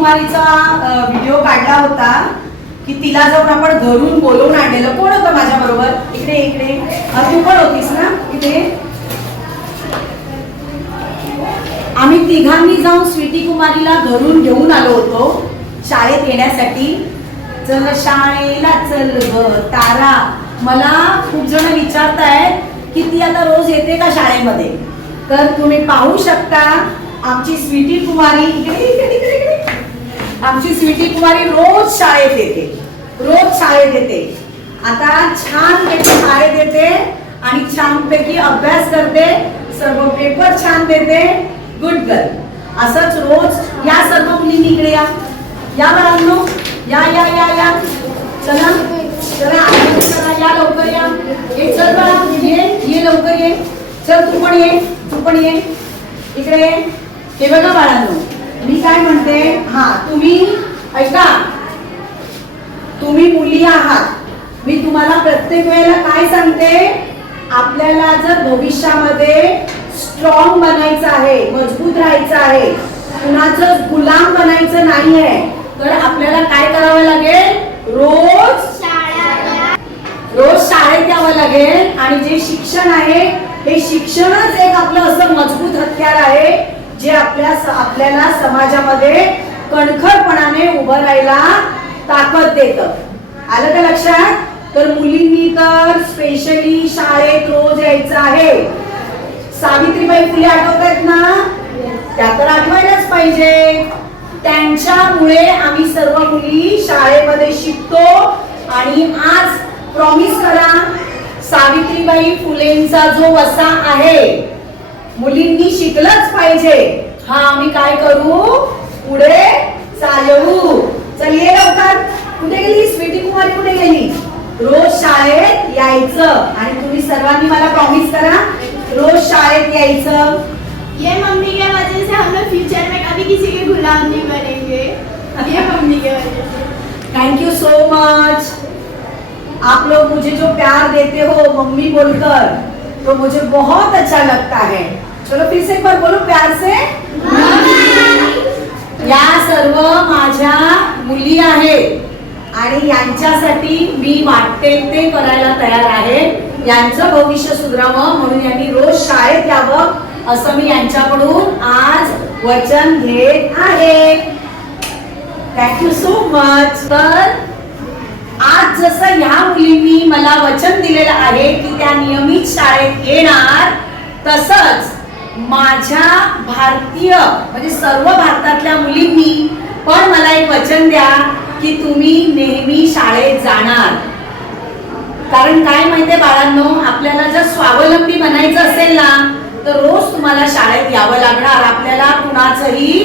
कुमारीचा video काढला होता की तिला जाऊन आपण घरून बोलवून आणलेलं. कोण होतं माझ्या बरोबर? इकडे इकडे तू पण होतीस ना इथे. आम्ही तिघांनी जाऊन स्वीटी कुमारीला घरून घेऊन आलो होतो शाळेत येण्यासाठी. चल शाळेला चल ग तारा. मला खूप जण विचारतायत की ती आता रोज येते का शाळेमध्ये. तर तुम्ही पाहू शकता आमची स्वीटी कुमारी इकडे इकडे इकडे इकडे. आमची स्वीटी कुमारी रोज शाळेत येते, रोज शाळेत येते. आता छान पैकी शाळेत येते आणि छानपैकी अभ्यास करते, सर्व पेपर छान देते. Good girl. असंच रोज या सर्व मुलींनी इकडे या. या बाळांनो या या या या. चला चला चला या लवकर या. हे चल बाळा ये लवकर ये. चल तू पण ये, तू पण ये इकडे. हे बघा बाळांनो मी काय म्हणते. हा तुम्ही ऐका, तुम्ही मुली आहात. मी तुम्हाला प्रत्येक वेळेला काय सांगते, आपल्याला जर भविष्यामध्ये स्ट्रॉंग बनायचं आहे, मजबूत राहायचं आहे, कुणाचं गुलाम बनायचं नाहीये, तर आपल्याला काय करावं लागेल, रोज शाळेत यावं लागेल. आणि जे शिक्षण आहे हे शिक्षणच एक आपलं असं मजबूत हत्यार आहे जे आपल्याला समाजामध्ये कणखरपणाने उभं राहायला ताकद देतं. आलं का लक्षात. तर मुलींनी तर स्पेशली शाळेत रोज यायचं आहे. सावित्रीबाई फुले आठवतायत ना, त्या तर आठवायलाच पाहिजे. त्यांच्यामुळे आम्ही सर्व मुली शाळेमध्ये शिकतो. आणि आज प्रॉमिस करा, सावित्रीबाई फुलेंचा जो वसा आहे मुलींनी शिकलंच पाहिजे, हा आम्ही काय करू, पुढे चालवू. चल ये लवकर. कुठे गेली स्वीटी कुमारी, कुठे गेली. रोज शाळेत यायचं. आणि तुम्ही सर्वांनी मला प्रॉमिस करा रोज शाळेत यायचं. ये मम्मी के वजह से हम लोग फ्यूचर में कभी किसी के गुलाम नहीं बनेंगे. ये मम्मी के वजह से. Thank you so much. आप लोग मुझे जो प्यार देते हो मम्मी बोलकर, तो मुझे बहुत अच्छा लगता है. चलो फिर से एक बार बोलो प्यार से. या सर्व माझ्या मुली आहेत आणि यांच्यासाठी मी वाटते ते करायला तयार आहे. यांचं भविष्य सुधारावं म्हणून यांनी रोज शाळेत यावं असं मी यांच्याकडून आज वचन घेत आहे. Thank you so much. तर आज जसं ह्या मुलींनी मला वचन दिलेलं आहे की त्या नियमित शाळेत येणार, तसंच माझ्या भारतीय म्हणजे सर्व भारतातल्या मुलींनी पण मला एक वचन द्या की तुम्ही नेहमी शाळेत जाणार. कारण काय माहितीये बाळांनो, आपल्याला जर स्वावलंबी बनायचं असेल ना तर रोज तुम्हाला शाळेत यावं लागणार. आपल्याला कुणाचंही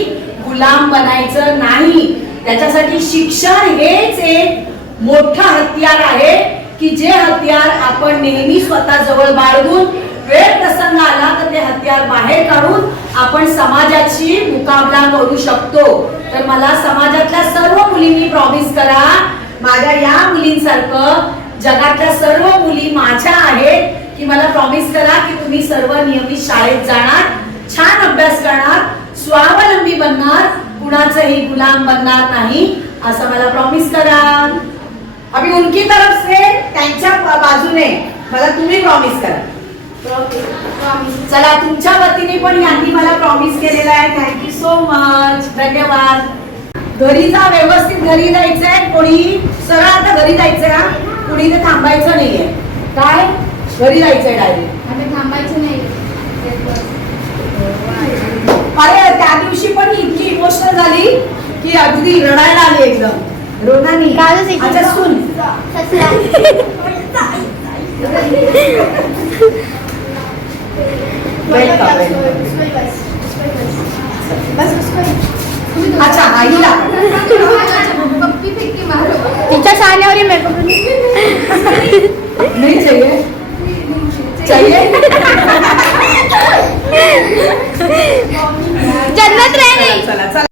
गुलाम बनायचं नाही. त्याच्यासाठी शिक्षण हेच एक मोठं हत्यार आहे की जे हत्यार आपण नेहमी स्वतः जवळ बाळगून वेळ प्रसंग आला तर ते हत्यार बाहेर काढून आपण समाजाची मुकाबला करू शकतो. तर मला समाजातल्या सर्व मुलींनी प्रॉमिस करा, माझ्या या मुलींसारखं जगातल्या सर्व मुली माझ्या आहेत, की मला प्रॉमिस करा की तुम्ही सर्व नियमित शाळेत जाणार, छान अभ्यास करणार, स्वावलंबी बनणार, कुणाचंही गुलाम बनणार नाही, असं मला प्रॉमिस करा. अभी उनकी तरफ से त्यांच्या बाजूने मला तुम्ही प्रॉमिस करा. चला तुमच्या वतीने पण यांनी मला प्रॉमिस केलेला आहे. Thank you so much. धन्यवाद. घरी जा, व्यवस्थित घरी जायचंय. कोणी सरळ आता घरी जायचंय हा, कुणी ते थांबायचं नाहीये. काय घरी जायचंय डायरेक्ट. आम्ही थांबायचं नाही. अरे त्या दिवशी पण इतकी इमोशनल झाली की अगदी रडायला आली एकदम. रोनानी अच्छा सुन अच्छा आईला